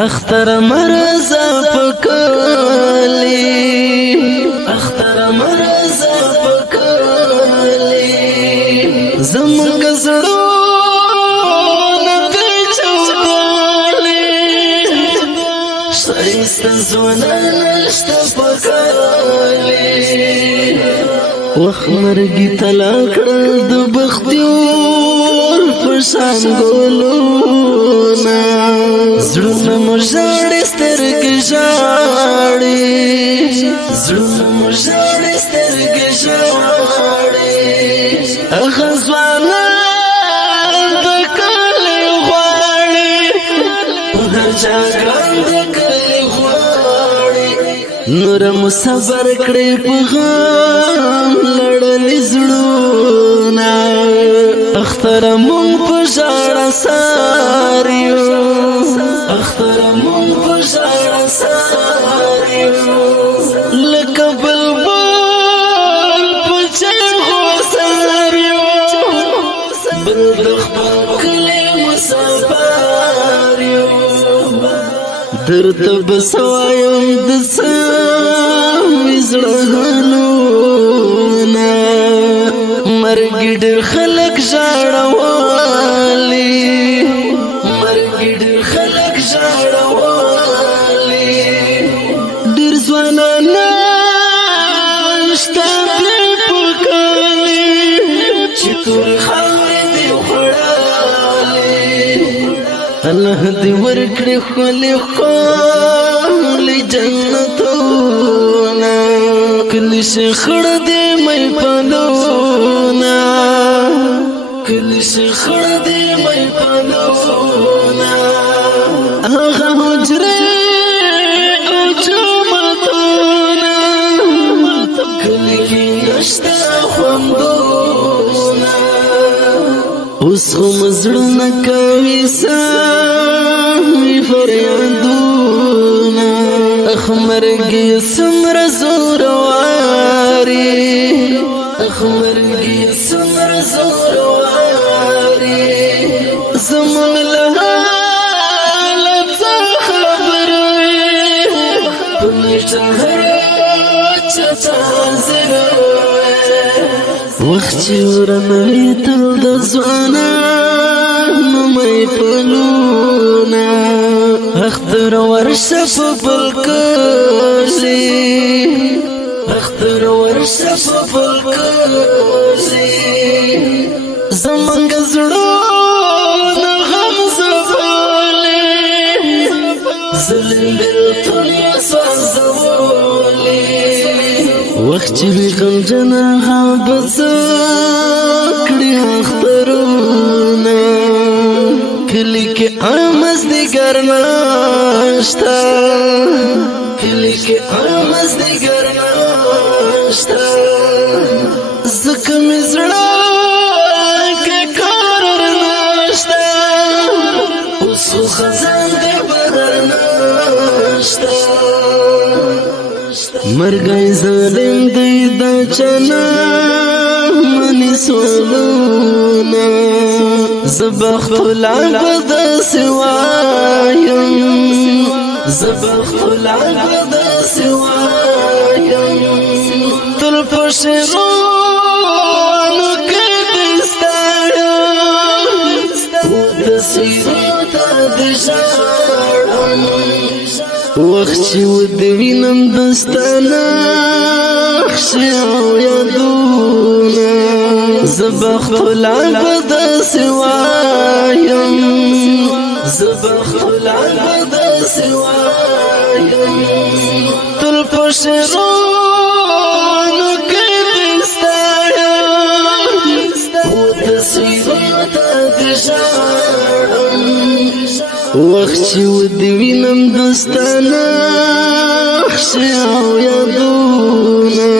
اختر مرزا پکالی اختر مرزا پکالی زمونږ زړونه پې چودالي ښایسته ځوانان شته پکالی وخت مرګي طلا کړه د بختیور په شان ګلونه زړونه مو ژاړي سترګې ژاړي زړونه مو ژاړي سترګې ژاړي هغه ځوانان د کلي غواړي هر چا ګران د کلي غواړي نور مو صبر کړئ په غم لړلي زړونه اختر مونږ په ژړا سار یو اختر مونږ په ژړا سار یو لکه بلبل په چغو سار یو بل د خپل کلي مسافر یو درته بس وایم د څه مې زړه حالونه مرګ ډېر خلک ژاړوالي مرګ ډېر خلک ژاړوالي ډېر ځوانان شته پرې پکالي چې ټول خاورې دې خوړالي الله دې ورکړي ښکلي ښکلي جنتونه کلی شي خړ دې مې پلونه کلی شي خړ دې مې پلونه هغه حجرې او جوماتونه کلی کې نشته خوندونه اوس خو مې زړه کوي سمې فریادونه اخ مرګي څومره زورواري اخ مرګي څومره زورواري زمونږ له حالت خبر وي په میټه هر چا حاضر وخت چې ورنوي تل د ځوانانو مې پلونه اختر ورشه په بل کلي اختر ورشه په بل کلي زمونږ زړونه غم ځپلي ظلم بېلتون یې سوځولي وخت چې وي غمجن هغه به څه کړي اخترونه کلی کې مازدیګر نشته کلی کې مازدیګر نشته ځکه مې زړه کې کار نشته اوس خو خزان دې بدر نشته مرګی ظالم دی دا چنا منی سولونه زبخت العبد سوایم زبخت العبد سوایم تل پشرونو کې دستایم و تصویرو تا دشارم وخت چې ودوینم دستانا خشی او یادونا زبخت العبد سوایم زبخت العبد سوایم تل پشرونو کې دستایم و تصویرو تا دشارم وخت چې ودوینم دستانا خشی او یادونا